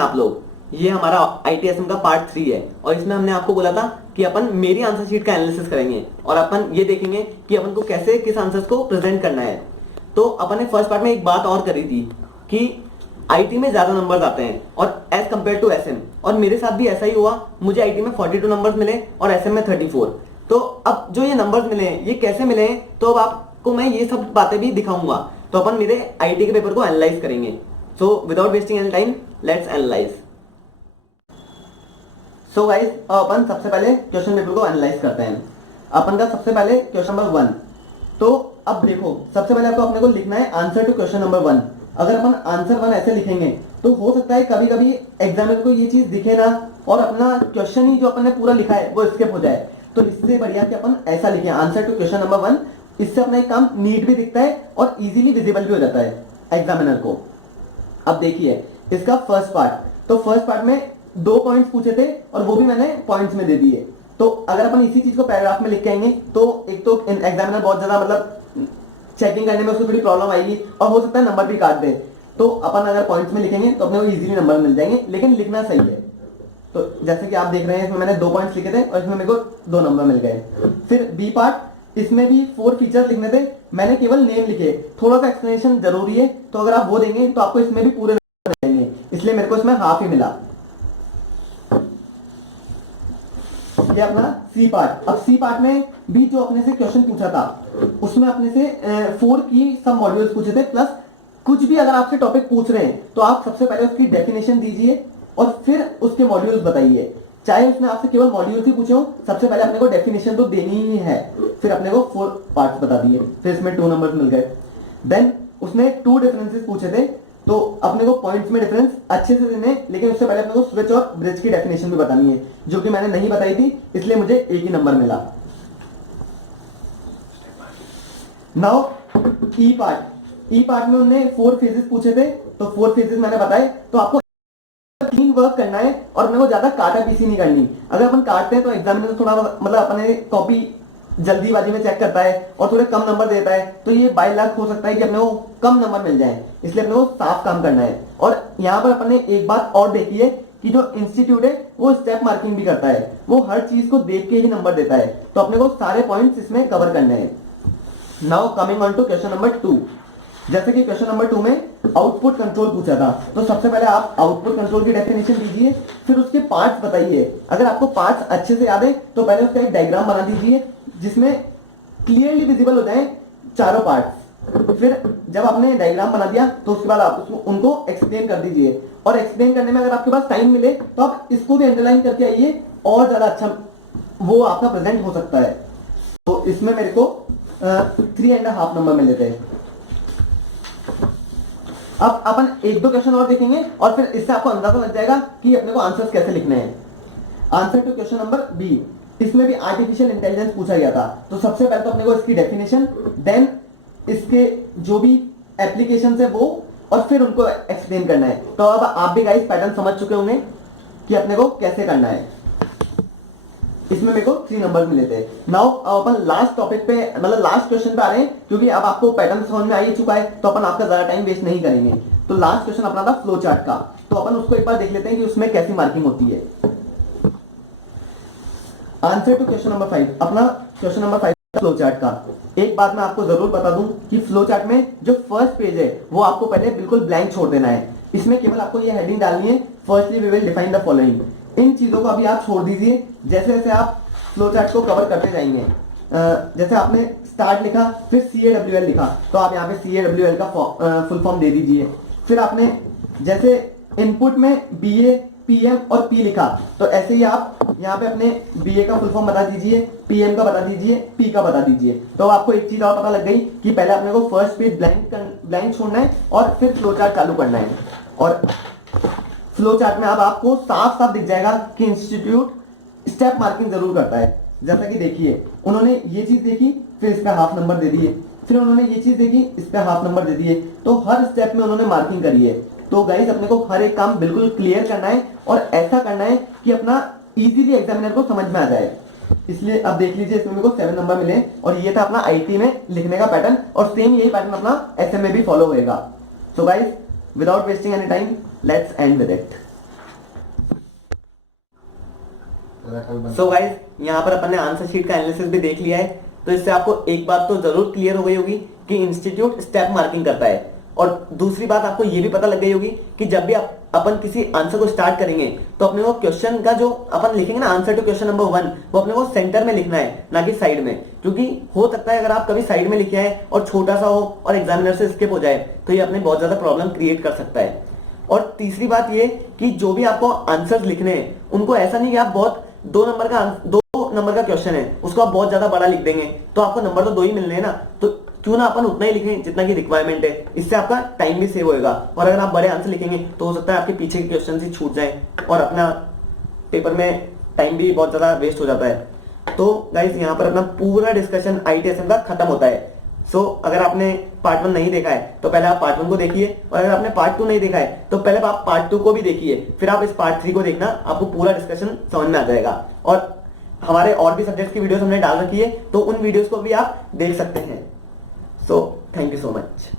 आप लोग, ये हमारा ITSM का पार्ट 3 है और इसमें हमने आपको बोला था कि अपन मेरी आंसर शीट का एनालिसिस करेंगे और अपन ये देखेंगे कि अपन को कैसे किस आंसर्स को प्रेजेंट करना है। तो अपन ने फर्स्ट पार्ट में एक बात और करी थी कि IT में ज्यादा नंबर्स आते हैं और एज कम्पेयर टू SM, और मेरे साथ भी ऐसा ही हुआ। मुझे IT में 42 नंबर्स मिले और SM में 34। तो अब जो ये नंबर्स मिले हैं ये कैसे मिले हैं, तो अब आपको मैं ये सब बातें भी दिखाऊंगा। तो अपन मेरे IT के पेपर को एनालाइज करेंगे। So without wasting any time let's analyse. So guys अपन सबसे पहले क्वेश्चन पेपर को एनालाइज करते हैं। अपन का सबसे पहले क्वेश्चन नंबर 1। तो अब देखो, सबसे पहले आपको अपने को लिखना है आंसर टू क्वेश्चन नंबर 1। अगर अपन आंसर 1 ऐसे लिखेंगे तो हो सकता है कभी कभी एग्जामिनर को ये चीज दिखे ना और अपना क्वेश्चन ही जो अपन ने पूरा लिखा है वो स्किप हो जाए। तो इससे बढ़िया कि अपन ऐसा लिखें आंसर टू क्वेश्चन नंबर 1। इससे अपना एक काम नीट भी दिखता है और इजीली विजिबल भी हो जाता है एग्जामिनर को। अब देखिए इसका फर्स्ट पार्ट, तो फर्स्ट पार्ट में 2 पॉइंट्स पूछे थे और वो भी मैंने पॉइंट्स में दे दिए। तो अगर अपन इसी चीज को पैराग्राफ में लिख के आएंगे तो एक तो एग्जामिनर बहुत ज्यादा मतलब चेकिंग करने में उसको थोड़ी प्रॉब्लम आएगी और हो सकता है नंबर भी काट दे। तो अपन अगर पॉइंट्स में लिखेंगे तो अपने को इजीली नंबर मिल जाएंगे, लेकिन लिखना सही है। तो जैसे कि आप देख रहे हैं इसमें मैंने 2 पॉइंट्स लिखे थे और इसमें मेरे को 2 नंबर मिल गए। फिर बी पार्ट, इसमें भी 4 फीचर्स लिखने थे, मैंने केवल नेम लिखे। थोड़ा सा एक्सप्लेनेशन जरूरी है, तो अगर आप वो देंगे तो आपको इसमें भी पूरे नंबर देंगे, इसलिए मेरे को इसमें हाफ ही मिला। ये अपना सी पार्ट। अब सी पार्ट में भी जो अपने से क्वेश्चन पूछा था उसमें अपने से 4 की सब मॉड्यूल्स पूछे थे, प्लस कुछ भी अगर आपसे टॉपिक पूछ रहे हैं तो आप सबसे पहले उसकी डेफिनेशन दीजिए और फिर उसके मॉड्यूल्स बताइए। चाहे उसने आपसे केवल मॉड्यूल्स ही पूछे हो, सबसे पहले अपने को डेफिनेशन तो देनी ही है। फिर अपने को 4 पार्ट्स बता दिए, फिर इसमें 2 नंबर मिल गए। देन उसने 2 डिफरेंसेस पूछे थे, तो अपने को पॉइंट्स में डिफरेंस अच्छे से देने, लेकिन उससे पहले अपने को स्विच और ब्रिज की डेफिनेशन भी बतानी है, जो कि मैंने नहीं बताई थी, इसलिए मुझे एक ही नंबर मिला। नाउ ई पार्ट। ई पार्ट में उन्होंने 4 फेजेस पूछे थे, तो 4 फेजेस मैंने बताए। तो आपको क्लीन वर्क करना है और अपने को ज्यादा काटा पीसी नहीं करनी। अगर अपन काटते हैं तो एग्जामिनर थोड़ा मतलब अपने कॉपी जल्दीबाजी में चेक करता है और थोड़े कम नंबर देता है, तो ये बाय लक हो सकता है कि अपने को कम नंबर मिल जाए, इसलिए अपने को साफ काम करना है। और यहाँ पर अपने एक बात और देखी है कि जो इंस्टीट्यूट है वो स्टेप मार्किंग भी करता है, वो हर चीज को देख के ही नंबर देता है, तो अपने को सारे पॉइंट्स इसमें कवर करने हैं। Now coming on to question number 2। जैसे कि क्वेश्चन नंबर 2 में आउटपुट कंट्रोल पूछा था, तो सबसे पहले आप आउटपुट कंट्रोल की डेफिनेशन दीजिए, फिर उसके पार्ट्स बताइए। अगर आपको पार्ट्स अच्छे से याद है तो पहले उसका एक डायग्राम बना दीजिए जिसमें क्लियरली विजिबल हो जाए चारों पार्ट्स। फिर जब आपने डायग्राम बना दिया तो उसके बाद आप उनको एक्सप्लेन कर दीजिए, और एक्सप्लेन करने में अगर आपके पास टाइम मिले तो आप इसको भी अंडरलाइन करके आइए, और ज्यादा अच्छा वो आपका प्रेजेंट हो सकता है। तो इसमें मेरे को 3.5 नंबर मिले थे। अब अपन 1-2 क्वेश्चन और देखेंगे और फिर इससे आपको अंदाजा लग जाएगा कि अपने को आंसर्स कैसे लिखने हैं। Answer to question number B, इसमें भी आर्टिफिशियल इंटेलिजेंस पूछा गया था। तो सबसे पहले तो अपने को इसकी डेफिनेशन, देन इसके जो भी एप्लीकेशंस है वो, और फिर उनको एक्सप्लेन करना है। तो अब आप भी गाइस पैटर्न समझ चुके होंगे कि अपने को कैसे करना है। इसमें मेरे को 3 नंबर मिले थे। नाउ अपन लास्ट टॉपिक पे मतलब लास्ट क्वेश्चन पे आ रहे हैं, क्योंकि अब आपको पैटर्न समझ में आ ही चुका है, तो अपन आपका ज्यादा टाइम वेस्ट नहीं करेंगे। तो लास्ट क्वेश्चन अपना था फ्लो चार्ट का, तो अपन उसको एक बार देख लेते हैं कि उसमें कैसी मार्किंग होती है। आंसर टू क्वेश्चन नंबर 5, अपना क्वेश्चन नंबर 5 फ्लो चार्ट का। एक बात मैं आपको जरूर बता दूं कि फ्लो चार्ट में जो फर्स्ट पेज है वो आपको पहले बिल्कुल ब्लैंक छोड़ देना है। इसमें केवल आपको ये हेडिंग डालनी है, firstly we will define the following. इन चीजों को अभी आप छोड़ दीजिए। जैसे जैसे आप फ्लो चार्ट को कवर करते जाएंगे, जैसे आपने स्टार्ट लिखा फिर CAWL लिखा, तो आप यहाँ पे CAWL का फुल फॉर्म दे दीजिए। फिर आपने जैसे इनपुट में BA, PM और P लिखा, तो ऐसे ही आप यहाँ पे अपने BA का फुल फॉर्म बता दीजिए, PM का बता दीजिए, P का बता दीजिए। तो आपको एक चीज और पता लग गई कि पहले अपने को फर्स्ट पेज ब्लैंक छोड़ना है और फिर फ्लो चार्ट चालू करना है। और फ्लो चार्ट में अब आपको साफ साफ दिख जाएगा कि इंस्टीट्यूट स्टेप मार्किंग जरूर करता है। जैसा कि देखिए उन्होंने ये चीज देखी, फिर इस पे हाफ नंबर दे दिए, फिर उन्होंने ये चीज देखी, इस पे हाफ नंबर दे दिए, तो हर स्टेप में उन्होंने मार्किंग करी है। तो गाइस अपने को हर एक काम बिल्कुल क्लियर करना है और ऐसा करना है कि अपना इजीली एग्जामिनर को समझ में आ जाए। इसलिए अब देख लीजिए इसमें मेरे को 7 नंबर मिले, और ये था अपना IT में लिखने का पैटर्न, और सेम यही पैटर्न अपना SM में भी फॉलो होएगा। So guys without wasting any time let's end with it. So guys, यहाँ पर अपन ने आंसर शीट का एनालिसिस भी देख लिया है, तो इससे आपको एक बात तो जरूर क्लियर हो गई होगी कि इंस्टीट्यूट स्टेप मार्किंग करता है। और दूसरी बात आपको ये भी पता लग गई होगी कि जब भी अपन किसी आंसर को स्टार्ट करेंगे तो अपने को क्वेश्चन का जो अपन लिखेंगे ना, आंसर टू क्वेश्चन नंबर 1, वो अपने को सेंटर में लिखना है, ना कि साइड में। क्योंकि हो सकता है अगर आप कभी साइड में लिखे हैं और छोटा सा हो और एग्जामिनर से स्किप हो जाए तो ये अपने बहुत ज्यादा प्रॉब्लम क्रिएट कर सकता है। और तीसरी बात ये कि जो भी आपको आंसर्स लिखने हैं उनको ऐसा नहीं कि आप बहुत 2 नंबर का क्वेश्चन है उसको आप बहुत ज्यादा बड़ा लिख देंगे तो आपको नंबर तो 2 ही मिलने हैं ना, तो क्यों ना अपन उतना ही लिखें जितना की रिक्वायरमेंट है। इससे आपका टाइम भी सेव होएगा। और अगर आप बड़े आंसर लिखेंगे तो हो सकता है आपके पीछे के क्वेश्चन ही छूट जाए और अपना पेपर में टाइम भी बहुत ज्यादा वेस्ट हो जाता है। तो गाइस, यहाँ पर अपना पूरा डिस्कशन ITSM का खत्म होता है। सो अगर आपने पार्ट 1 नहीं देखा है तो पहले आप पार्ट 1 को देखिए, और अगर आपने पार्ट 2 नहीं देखा है तो पहले आप पार्ट 2 को भी देखिए, फिर आप इस पार्ट 3 को देखना, आपको पूरा डिस्कशन समझ में आ जाएगा। और हमारे और भी सब्जेक्ट्स की वीडियोस हमने डाल रखी है, तो उन वीडियोस को भी आप देख सकते हैं। So thank you so much.